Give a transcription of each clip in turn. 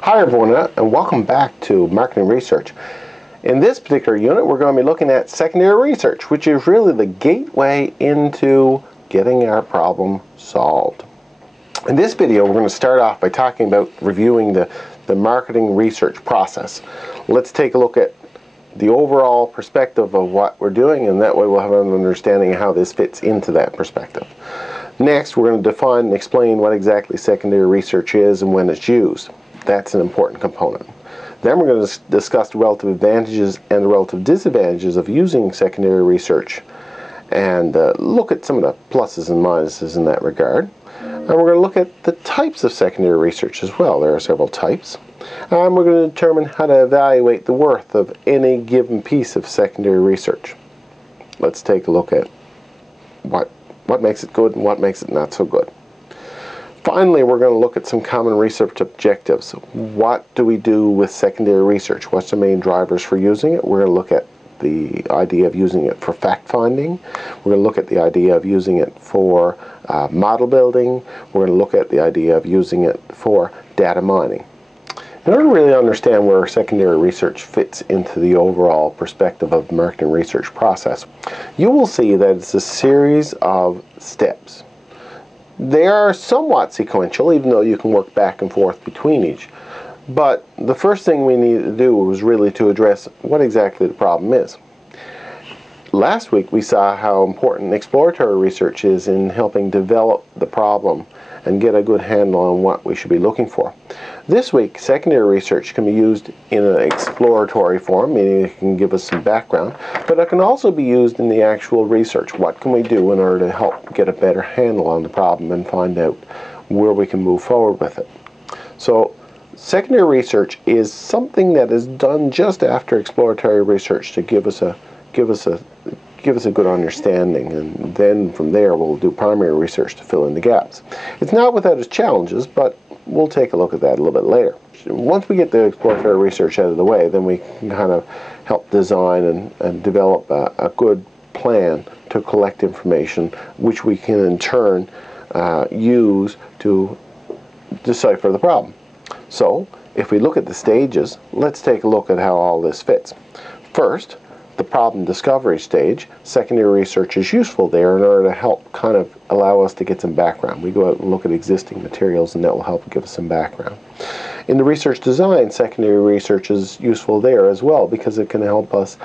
Hi everyone, and welcome back to Marketing Research. In this particular unit, we're going to be looking at secondary research, which is really the gateway into getting our problem solved. In this video, we're going to start off by talking about reviewing the marketing research process. Let's take a look at the overall perspective of what we're doing, and that way we'll have an understanding of how this fits into that perspective. Next, we're going to define and explain what exactly secondary research is and when it's used. That's an important component. Then we're going to discuss the relative advantages and the relative disadvantages of using secondary research and look at some of the pluses and minuses in that regard. And we're going to look at the types of secondary research as well. There are several types. And we're going to determine how to evaluate the worth of any given piece of secondary research. Let's take a look at what makes it good and what makes it not so good. Finally, we're going to look at some common research objectives. What do we do with secondary research? What's the main drivers for using it? We're going to look at the idea of using it for fact-finding. We're going to look at the idea of using it for model building. We're going to look at the idea of using it for data mining. In order to really understand where secondary research fits into the overall perspective of the marketing research process, you will see that it's a series of steps. They are somewhat sequential, even though you can work back and forth between each. But the first thing we needed to do was really to address what exactly the problem is. Last week we saw how important exploratory research is in helping develop the problem and get a good handle on what we should be looking for. This week, secondary research can be used in an exploratory form, meaning it can give us some background, but it can also be used in the actual research. What can we do in order to help get a better handle on the problem and find out where we can move forward with it? So, secondary research is something that is done just after exploratory research to give us a good understanding, and then from there we'll do primary research to fill in the gaps. It's not without its challenges, but we'll take a look at that a little bit later. Once we get the exploratory research out of the way, then we can kind of help design and develop a good plan to collect information, which we can in turn use to decipher the problem. So, if we look at the stages, let's take a look at how all this fits. First, the problem discovery stage. Secondary research is useful there in order to help kind of allow us to get some background. We go out and look at existing materials, and that will help give us some background. In the research design, secondary research is useful there as well, because it can help us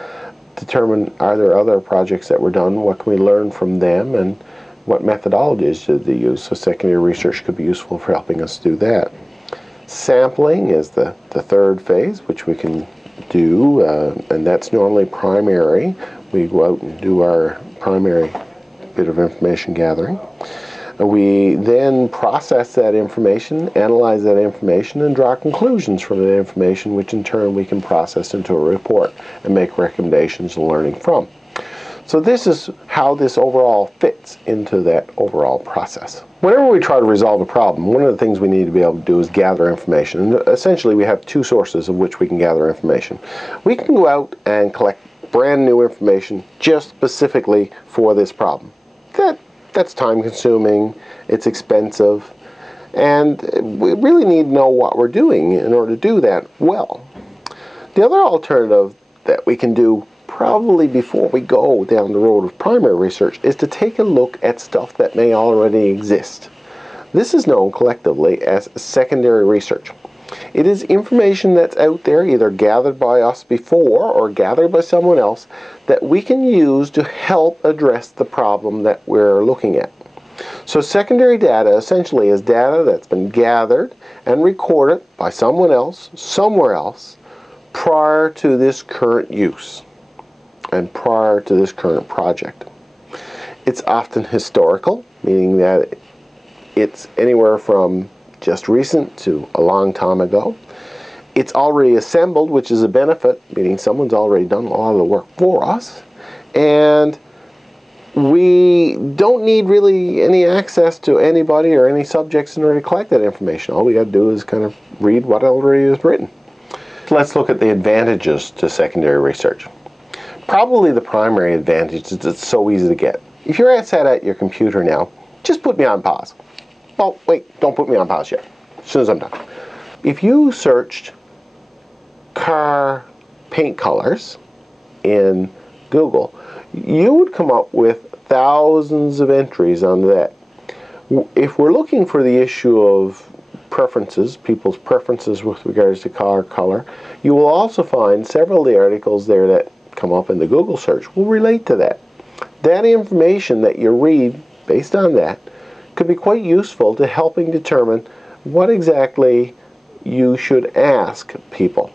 determine, are there other projects that were done, what can we learn from them, and what methodologies did they use. So secondary research could be useful for helping us do that. Sampling is the third phase, which we can do, and that's normally primary. We go out and do our primary bit of information gathering. We then process that information, analyze that information, and draw conclusions from that information, which in turn we can process into a report and make recommendations and learning from. So this is how this overall fits into that overall process. Whenever we try to resolve a problem, one of the things we need to be able to do is gather information. And essentially, we have two sources of which we can gather information. We can go out and collect brand new information just specifically for this problem. That's time-consuming, it's expensive, and we really need to know what we're doing in order to do that well. The other alternative that we can do probably before we go down the road of primary research is to take a look at stuff that may already exist. This is known collectively as secondary research. It is information that's out there, either gathered by us before or gathered by someone else, that we can use to help address the problem that we're looking at. So secondary data essentially is data that's been gathered and recorded by someone else, somewhere else, prior to this current use and prior to this current project. It's often historical, meaning that it's anywhere from just recent to a long time ago. It's already assembled, which is a benefit, meaning someone's already done a lot of the work for us. And we don't need really any access to anybody or any subjects in order to collect that information. All we got to do is kind of read what already is written. Let's look at the advantages to secondary research. Probably the primary advantage is it's so easy to get. If you're sat at your computer now, just put me on pause. Well, wait, don't put me on pause yet. As soon as I'm done. if you searched car paint colors in Google, you would come up with thousands of entries on that. If we're looking for the issue of preferences, people's preferences with regards to car color, you will also find several of the articles there that come up in the Google search will relate to that. That information that you read based on that could be quite useful to helping determine what exactly you should ask people.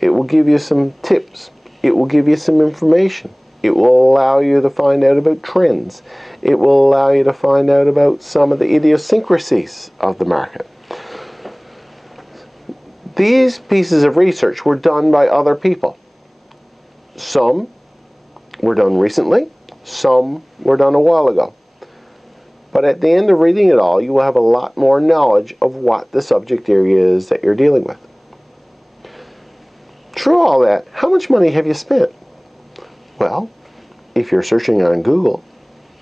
It will give you some tips. It will give you some information. It will allow you to find out about trends. It will allow you to find out about some of the idiosyncrasies of the market. These pieces of research were done by other people. Some were done recently, some were done a while ago. But at the end of reading it all, you will have a lot more knowledge of what the subject area is that you're dealing with. Through all that, how much money have you spent? Well, if you're searching on Google,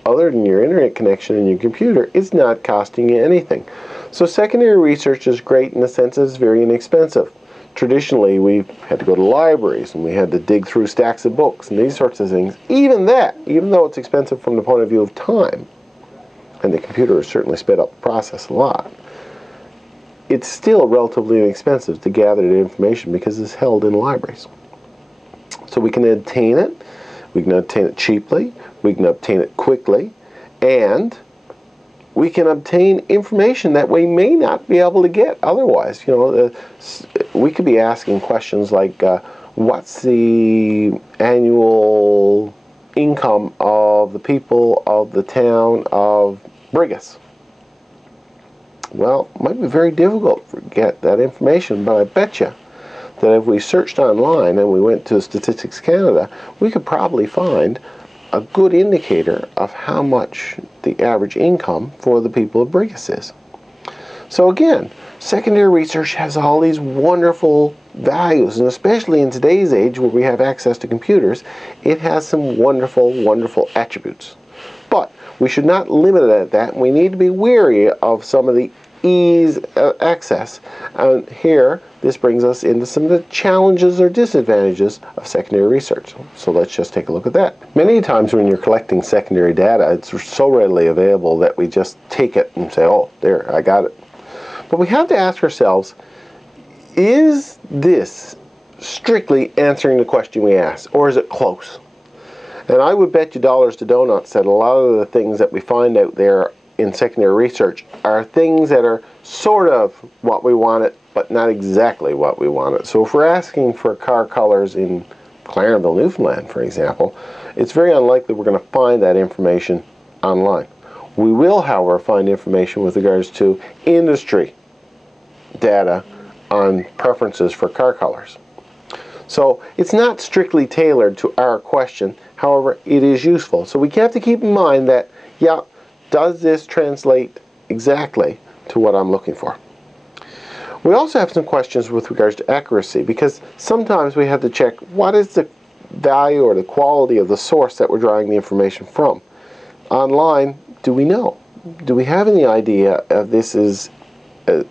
other than your internet connection and your computer, it's not costing you anything. So secondary research is great in the sense that it's very inexpensive. Traditionally, we had to go to libraries and we had to dig through stacks of books and these sorts of things. Even that, even though it's expensive from the point of view of time, and the computer has certainly sped up the process a lot, it's still relatively inexpensive to gather the information because it's held in libraries. So we can obtain it. We can obtain it cheaply. We can obtain it quickly. And we can obtain information that we may not be able to get otherwise. You know, we could be asking questions like, what's the annual income of the people of the town of Brigus? Well, it might be very difficult to get that information, but I bet you that if we searched online and we went to Statistics Canada, we could probably find a good indicator of how much the average income for the people of Brigus is. So again, secondary research has all these wonderful values, and especially in today's age where we have access to computers, it has some wonderful, wonderful attributes. But we should not limit it at that. We need to be wary of some of the ease of access. And here, this brings us into some of the challenges or disadvantages of secondary research. So let's just take a look at that. Many times when you're collecting secondary data, it's so readily available that we just take it and say, oh, there, I got it. But we have to ask ourselves, is this strictly answering the question we asked, or is it close? And I would bet you dollars to donuts that a lot of the things that we find out there in secondary research are things that are sort of what we wanted, but not exactly what we wanted. So if we're asking for car colors in Clarenville, Newfoundland, for example, it's very unlikely we're going to find that information online. We will, however, find information with regards to industry data on preferences for car colors. So it's not strictly tailored to our question, however, it is useful. So we have to keep in mind that, yeah, does this translate exactly to what I'm looking for? We also have some questions with regards to accuracy, because sometimes we have to check what is the value or the quality of the source that we're drawing the information from. Online, do we know? Do we have any idea if this is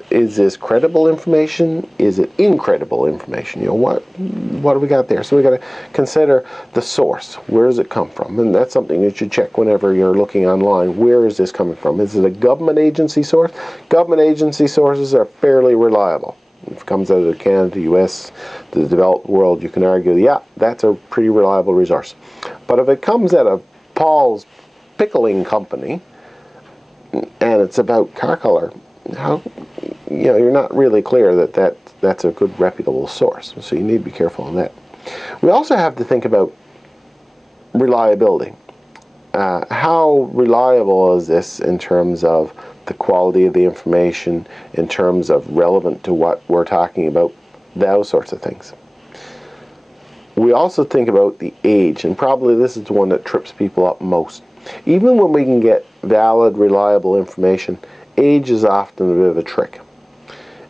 this credible information? Is it incredible information? You know, what do we got there? So we got to consider the source. Where does it come from? And that's something you should check whenever you're looking online. Where is this coming from? Is it a government agency source? Government agency sources are fairly reliable. If it comes out of Canada, the US, the developed world, you can argue, yeah, that's a pretty reliable resource. But if it comes out of Paul's Pickling Company and it's about car color, you're not really clear that that's a good reputable source. So you need to be careful on that. We also have to think about reliability. How reliable is this in terms of the quality of the information, in terms of relevant to what we're talking about, those sorts of things. We also think about the age, and probably this is the one that trips people up most. Even when we can get valid, reliable information, age is often a bit of a trick.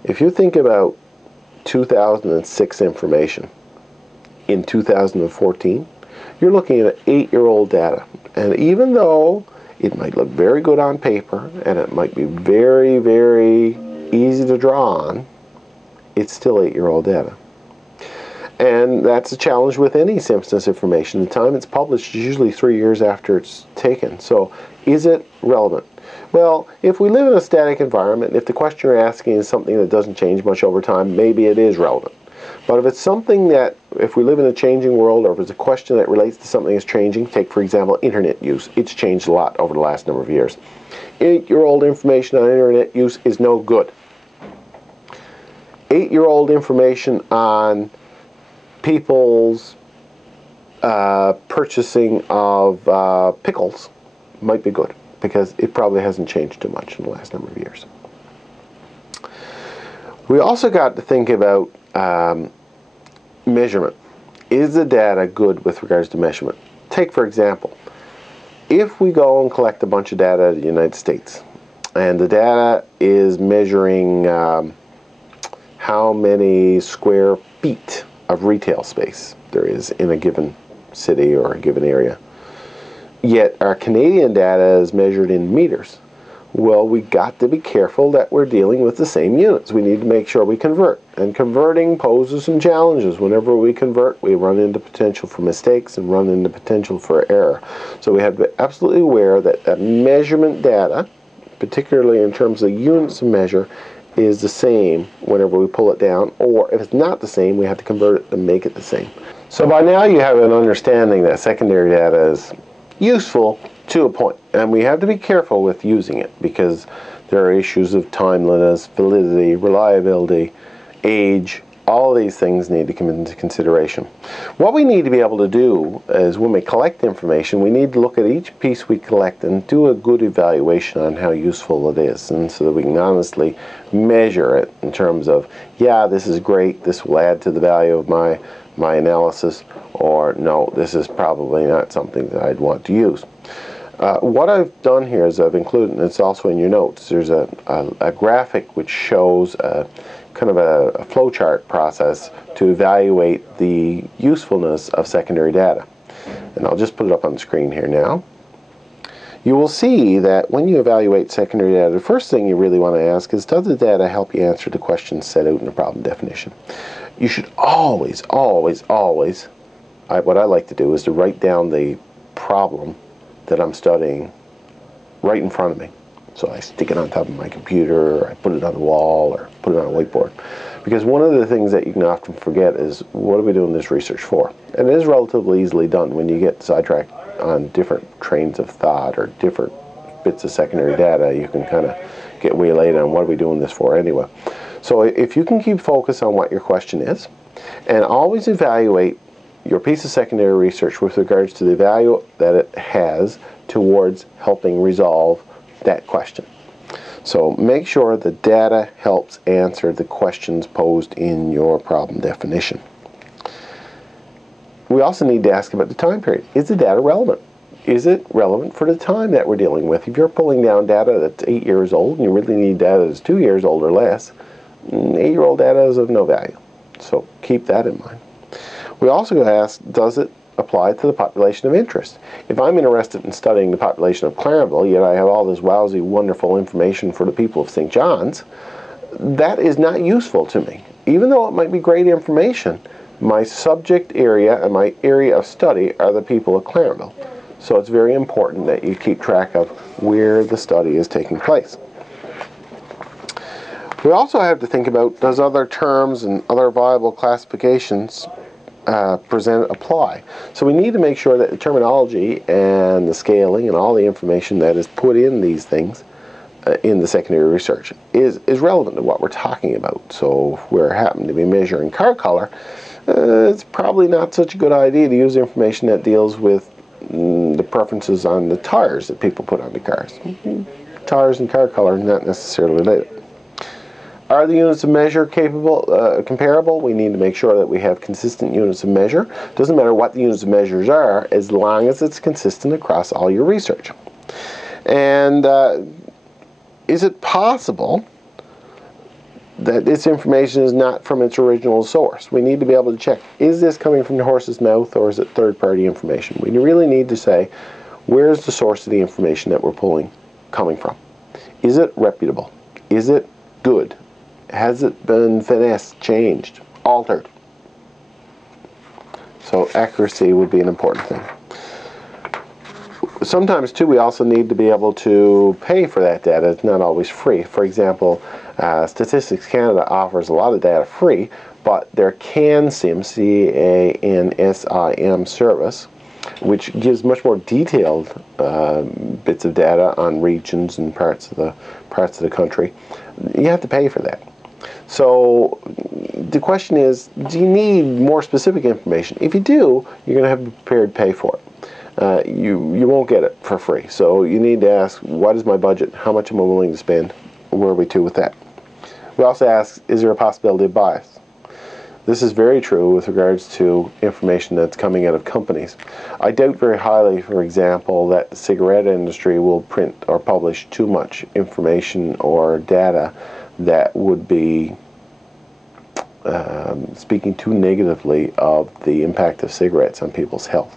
If you think about 2006 information in 2014, you're looking at 8-year-old data. And even though it might look very good on paper, and it might be very, very easy to draw on, it's still 8-year-old data. And that's a challenge with any census information. The time it's published is usually 3 years after it's taken. So is it relevant? Well, if we live in a static environment, if the question you're asking is something that doesn't change much over time, maybe it is relevant. But if it's something that, if we live in a changing world, or if it's a question that relates to something that's changing, take for example internet use. It's changed a lot over the last number of years. 8-year-old information on internet use is no good. 8-year-old information on people's purchasing of pickles might be good, because it probably hasn't changed too much in the last number of years. We also got to think about measurement. Is the data good with regards to measurement? Take for example, if we go and collect a bunch of data in the United States, and the data is measuring how many square feet of retail space there is in a given city or a given area, yet our Canadian data is measured in meters. Well, we got to be careful that we're dealing with the same units. We need to make sure we convert. And converting poses some challenges. Whenever we convert, we run into potential for mistakes and run into potential for error. So we have to be absolutely aware that measurement data, particularly in terms of units of measure, is the same whenever we pull it down, or if it's not the same, we have to convert it to make it the same. So by now you have an understanding that secondary data is useful to a point, and we have to be careful with using it, because there are issues of timeliness, validity, reliability, age. All of these things need to come into consideration. What we need to be able to do is, when we collect information, we need to look at each piece we collect and do a good evaluation on how useful it is, and so that we can honestly measure it in terms of, yeah, this is great, this will add to the value of my analysis, or no, this is probably not something that I'd want to use. What I've done here is I've included, and it's also in your notes, there's a graphic which shows kind of a flowchart process to evaluate the usefulness of secondary data. And I'll just put it up on the screen here now. You will see that when you evaluate secondary data, the first thing you really want to ask is, does the data help you answer the questions set out in the problem definition? You should always, always, always, what I like to do is to write down the problem that I'm studying right in front of me. So I stick it on top of my computer, or I put it on the wall, or put it on a whiteboard. Because one of the things that you can often forget is, what are we doing this research for? And it is relatively easily done when you get sidetracked on different trains of thought or different bits of secondary data. You can kind of get waylaid on, what are we doing this for anyway? So if you can keep focus on what your question is, and always evaluate your piece of secondary research with regards to the value that it has towards helping resolve that question. So make sure the data helps answer the questions posed in your problem definition. We also need to ask about the time period. Is the data relevant? Is it relevant for the time that we're dealing with? If you're pulling down data that's 8 years old and you really need data that's 2 years old or less, 8-year-old data is of no value. So keep that in mind. We also ask, does it apply to the population of interest? If I'm interested in studying the population of Clarenville, yet I have all this wowsy, wonderful information for the people of St. John's, that is not useful to me. Even though it might be great information, my subject area and my area of study are the people of Clarenville. So it's very important that you keep track of where the study is taking place. We also have to think about, does other terms and other viable classifications apply? So we need to make sure that the terminology and the scaling and all the information that is put in these things in the secondary research is relevant to what we're talking about. So if we're happening to be measuring car color, it's probably not such a good idea to use information that deals with the preferences on the tires that people put on the cars. Tires and car color are not necessarily related. Are the units of measure comparable? We need to make sure that we have consistent units of measure. Doesn't matter what the units of measures are, as long as it's consistent across all your research. And is it possible that this information is not from its original source? We need to be able to check, is this coming from the horse's mouth, or is it third-party information? We really need to say, where's the source of the information that we're pulling coming from? Is it reputable? Is it good? Has it been finessed, changed, altered? So accuracy would be an important thing. Sometimes, too, we also need to be able to pay for that data. It's not always free. For example, Statistics Canada offers a lot of data free, but their CanSIM, C-A-N-S-I-M service, which gives much more detailed bits of data on regions and parts of the country, you have to pay for that. So the question is, do you need more specific information? If you do, you're going to have to be prepared to pay for it. You won't get it for free. So you need to ask, what is my budget? How much am I willing to spend? Where are we to with that? We also ask, is there a possibility of bias? This is very true with regards to information that's coming out of companies. I doubt very highly, for example, that the cigarette industry will print or publish too much information or data that would be speaking too negatively of the impact of cigarettes on people's health.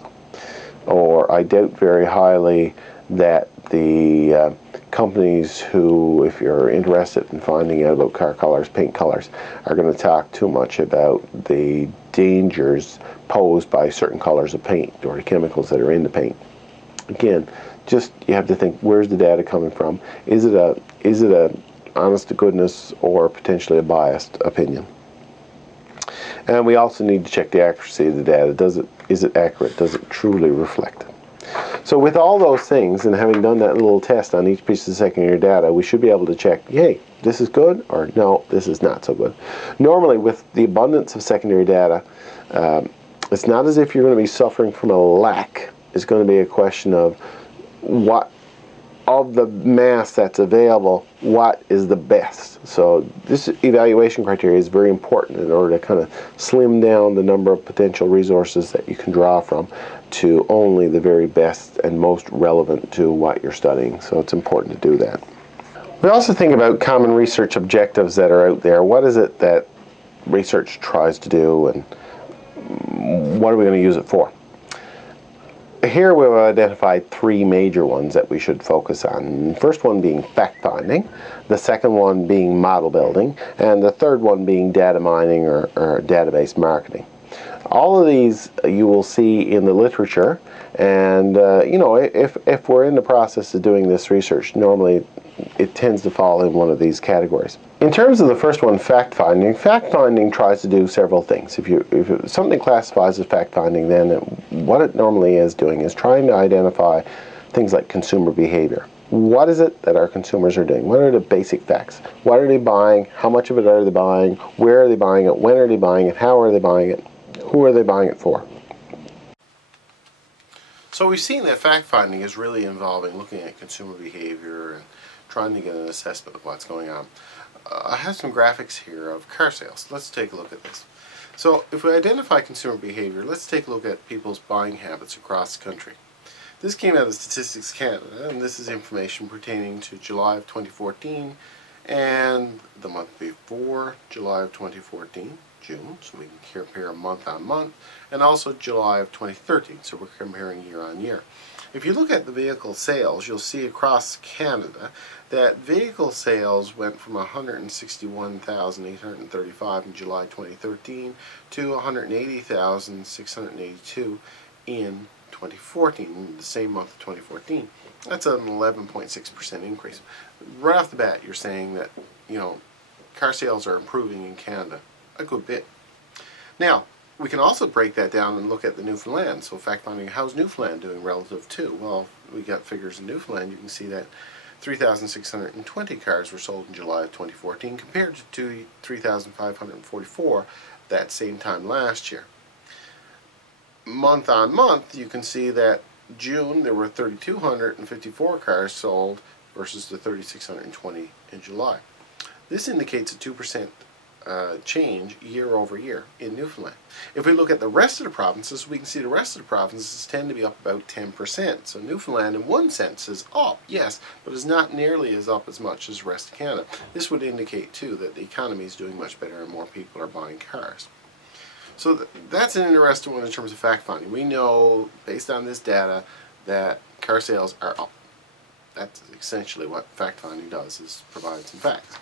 Or I doubt very highly that the companies who, if you're interested in finding out about car colors, paint colors, are going to talk too much about the dangers posed by certain colors of paint or the chemicals that are in the paint. Again, just you have to think, where's the data coming from? Is it a honest to goodness or potentially a biased opinion? And we also need to check the accuracy of the data. Is it accurate? Does it truly reflect? So with all those things, and having done that little test on each piece of secondary data, we should be able to check, hey, this is good, or no, this is not so good. Normally, with the abundance of secondary data, it's not as if you're going to be suffering from a lack. It's going to be a question of what of the mass that's available, what is the best. So this evaluation criteria is very important in order to kind of slim down the number of potential resources that you can draw from to only the very best and most relevant to what you're studying. So it's important to do that. We also think about common research objectives that are out there. What is it that research tries to do, and what are we going to use it for? Here we've identified three major ones that we should focus on. The first one being fact-finding, the second one being model building, and the third one being data mining or database marketing. All of these you will see in the literature, and you know, if we're in the process of doing this research, normally it tends to fall in one of these categories. In terms of the first one, fact-finding tries to do several things. If something classifies as fact-finding, then what it normally is doing is trying to identify things like consumer behavior. What is it that our consumers are doing? What are the basic facts? What are they buying? How much of it are they buying? Where are they buying it? When are they buying it? How are they buying it? Who are they buying it for? So we've seen that fact-finding is really involving looking at consumer behavior and trying to get an assessment of what's going on. I have some graphics here of car sales. Let's take a look at this. So if we identify consumer behavior, let's take a look at people's buying habits across the country. This came out of Statistics Canada, and this is information pertaining to July of 2014 and the month before July of 2014, June, so we can compare month on month, and also July of 2013, so we're comparing year on year. If you look at the vehicle sales, you'll see across Canada that vehicle sales went from 161,835 in July 2013 to 180,682 in 2014, the same month of 2014. That's an 11.6% increase. Right off the bat, you're saying that, you know, car sales are improving in Canada a good bit. Now, we can also break that down and look at the Newfoundland. So fact-finding, how's Newfoundland doing relative to? Well, we got figures in Newfoundland. You can see that 3,620 cars were sold in July of 2014 compared to 3,544 that same time last year. Month on month, you can see that June there were 3,254 cars sold versus the 3,620 in July. This indicates a 2% change year over year in Newfoundland. If we look at the rest of the provinces, we can see the rest of the provinces tend to be up about 10%. So Newfoundland in one sense is up, yes, but is not nearly as up as much as the rest of Canada. This would indicate too that the economy is doing much better and more people are buying cars. So that's an interesting one in terms of fact finding. We know based on this data that car sales are up. That's essentially what fact finding does, is provide some facts.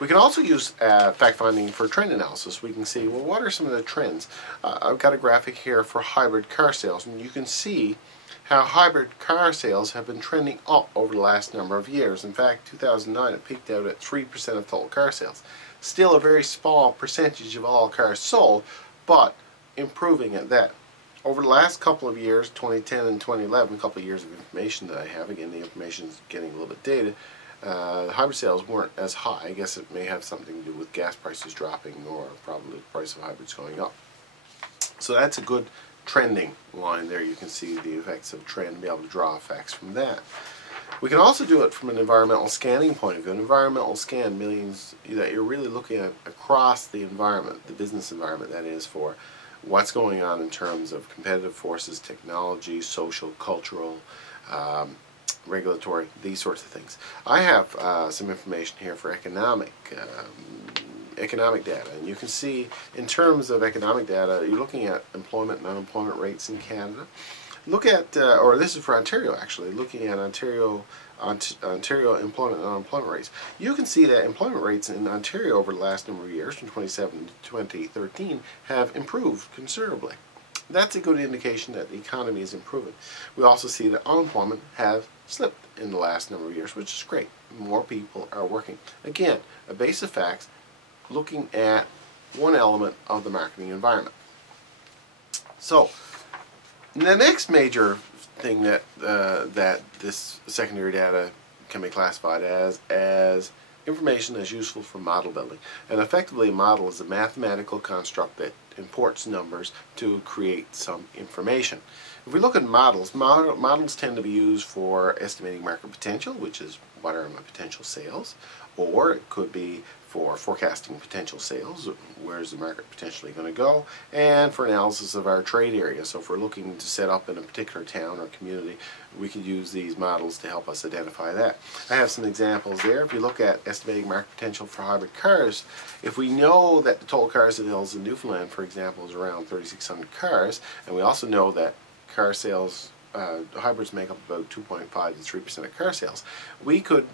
We can also use fact finding for trend analysis. We can see, well, what are some of the trends? I've got a graphic here for hybrid car sales, and you can see how hybrid car sales have been trending up over the last number of years. In fact, 2009 it peaked out at 3% of total car sales. Still a very small percentage of all cars sold, but improving at that. Over the last couple of years, 2010 and 2011, a couple of years of information that I have, again the information is getting a little bit dated, the hybrid sales weren't as high. I guess it may have something to do with gas prices dropping or probably the price of hybrids going up. So that's a good trending line there. You can see the effects of trend, be able to draw effects from that. We can also do it from an environmental scanning point of view. An environmental scan means that you're really looking at across the environment, the business environment that is, for what's going on in terms of competitive forces, technology, social, cultural, regulatory, these sorts of things. I have some information here for economic data, and you can see in terms of economic data, you're looking at employment and unemployment rates in Canada. Look at, or this is for Ontario actually, looking at Ontario employment and unemployment rates. You can see that employment rates in Ontario over the last number of years, from 2007 to 2013, have improved considerably. That's a good indication that the economy is improving. We also see that unemployment have slipped in the last number of years, which is great. More people are working. Again, a base of facts looking at one element of the marketing environment. So, the next major thing that that this secondary data can be classified as information that's useful for model building. And effectively, a model is a mathematical construct that imports numbers to create some information. If we look at models, models tend to be used for estimating market potential, which is what are my potential sales, or it could be for forecasting potential sales, where's the market potentially going to go, and for analysis of our trade area. So if we're looking to set up in a particular town or community, we could use these models to help us identify that. I have some examples there. If you look at estimating market potential for hybrid cars, if we know that the total car sales in Newfoundland, for example, is around 3,600 cars, and we also know that car sales, hybrids make up about 2.5 to 3% of car sales, we could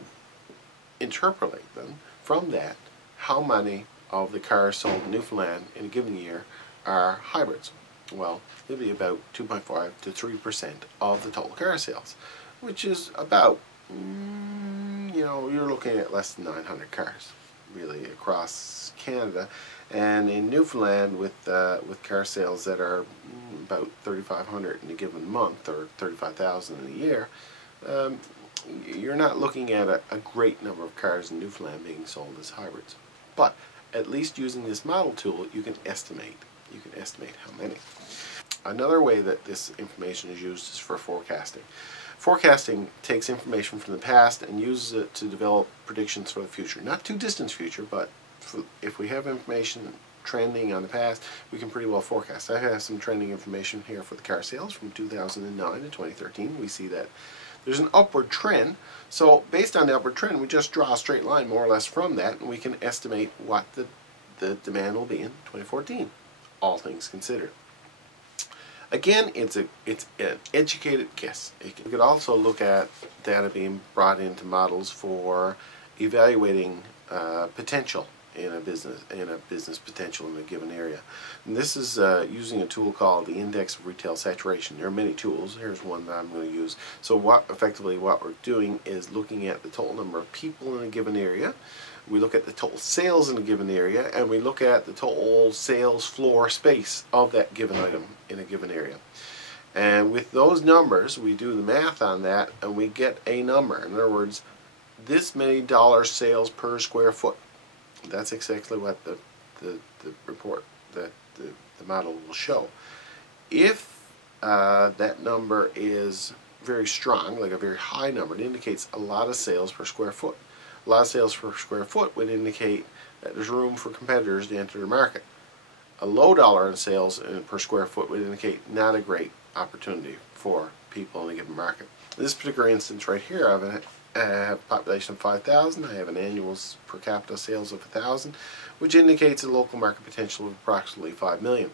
interpolate them from that how many of the cars sold in Newfoundland in a given year are hybrids. Well, it'll be about 2.5 to 3% of the total car sales, which is about, you're looking at less than 900 cars, really, across Canada. And in Newfoundland, with car sales that are about 3,500 in a given month, or 35,000 in a year, you're not looking at a great number of cars in Newfoundland being sold as hybrids. But at least using this model tool, you can estimate. You can estimate how many. Another way that this information is used is for forecasting. Forecasting takes information from the past and uses it to develop predictions for the future. Not too distant future, but if we have information trending on the past, we can pretty well forecast. I have some trending information here for the car sales from 2009 to 2013. We see that there's an upward trend. So based on the upward trend, we just draw a straight line more or less from that, and we can estimate what the demand will be in 2014, all things considered. Again, it's an educated guess. You could also look at data being brought into models for evaluating potential in a business potential in a given area. And this is using a tool called the Index of Retail Saturation. There are many tools. Here's one that I'm going to use. So effectively what we're doing is looking at the total number of people in a given area. We look at the total sales in a given area, and we look at the total sales floor space of that given item in a given area. And with those numbers, we do the math on that, and we get a number. In other words, this many dollars sales per square foot. That's exactly what the report, that the model will show. If that number is very strong, like a very high number, it indicates a lot of sales per square foot. A lot of sales per square foot would indicate that there's room for competitors to enter the market. A low dollar in sales per square foot would indicate not a great opportunity for people in a given market. In this particular instance right here, I have a population of 5,000. I have an annual per capita sales of 1,000, which indicates a local market potential of approximately 5 million.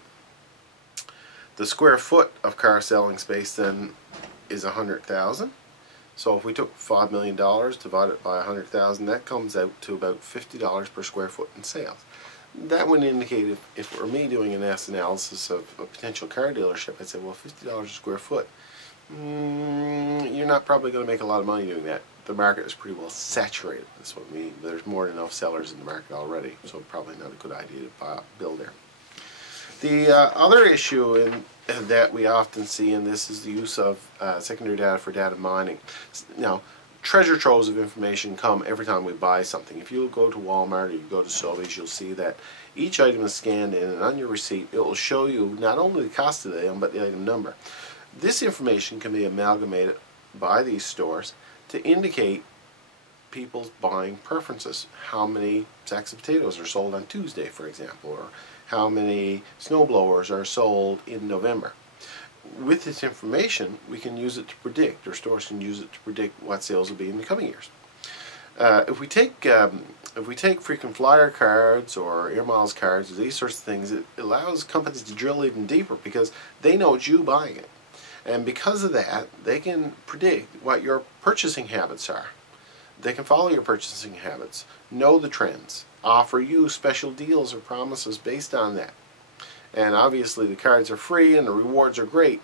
The square foot of car selling space then is 100,000. So if we took $5 million, divided by 100,000, that comes out to about $50 per square foot in sales. That would indicate, if it were me doing an analysis of a potential car dealership, I'd say, well, $50 a square foot, you're not probably going to make a lot of money doing that. The market is pretty well saturated. That's what I mean. There's more than enough sellers in the market already, so probably not a good idea to build there. The other issue that we often see in this is the use of secondary data for data mining. Now, treasure troves of information come every time we buy something. If you go to Walmart or you go to Sobeys, you'll see that each item is scanned in, and on your receipt it will show you not only the cost of the item but the item number. This information can be amalgamated by these stores to indicate people's buying preferences. How many sacks of potatoes are sold on Tuesday, for example, or how many snowblowers are sold in November. With this information, we can use it to predict, or stores can use it to predict what sales will be in the coming years. If we take frequent flyer cards or air miles cards, or these sorts of things, it allows companies to drill even deeper because they know it's you buying it. And because of that, they can predict what your purchasing habits are. They can follow your purchasing habits, know the trends, offer you special deals or promises based on that. And obviously the cards are free and the rewards are great.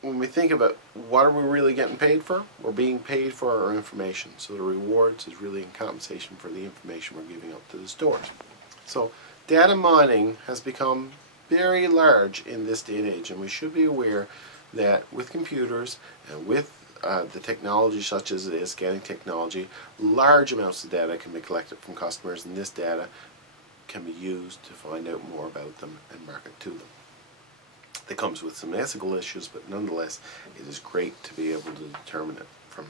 When we think about what are we really getting paid for, we're being paid for our information. So the rewards is really in compensation for the information we're giving up to the stores. So data mining has become very large in this day and age, and we should be aware that with computers and with the technology such as this, scanning technology, large amounts of data can be collected from customers, and this data can be used to find out more about them and market to them. It comes with some ethical issues, but nonetheless, it is great to be able to determine it from.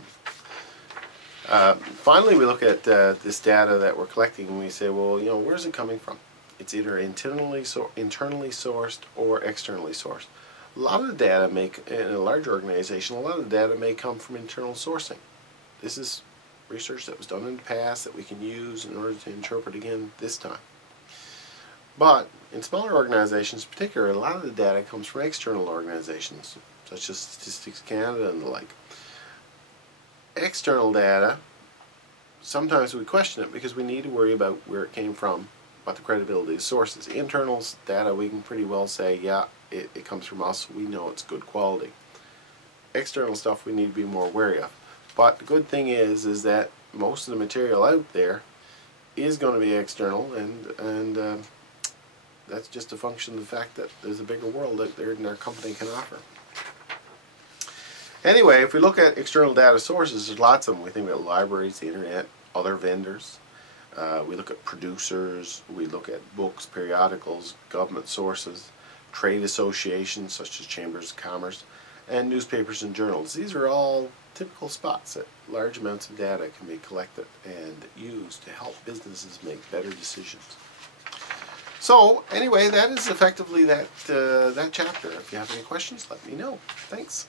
Finally, we look at this data that we're collecting, and we say, well, where's it coming from? It's either internally sourced or externally sourced. A lot of the data in a large organization, a lot of the data may come from internal sourcing. This is research that was done in the past that we can use in order to interpret again this time. But in smaller organizations in particular, a lot of the data comes from external organizations, such as Statistics Canada and the like. External data, sometimes we question it because we need to worry about where it came from, what the credibility of sources. Internal data, we can pretty well say, yeah, it comes from us, we know it's good quality. External stuff we need to be more wary of. But the good thing is that most of the material out there is going to be external, and that's just a function of the fact that there's a bigger world out there than our company can offer. Anyway, if we look at external data sources, there's lots of them. We think about libraries, the internet, other vendors. We look at producers, we look at books, periodicals, government sources, trade associations such as chambers of commerce, and newspapers and journals. These are all typical spots that large amounts of data can be collected and used to help businesses make better decisions. So anyway, that is effectively that chapter. If you have any questions, let me know. Thanks.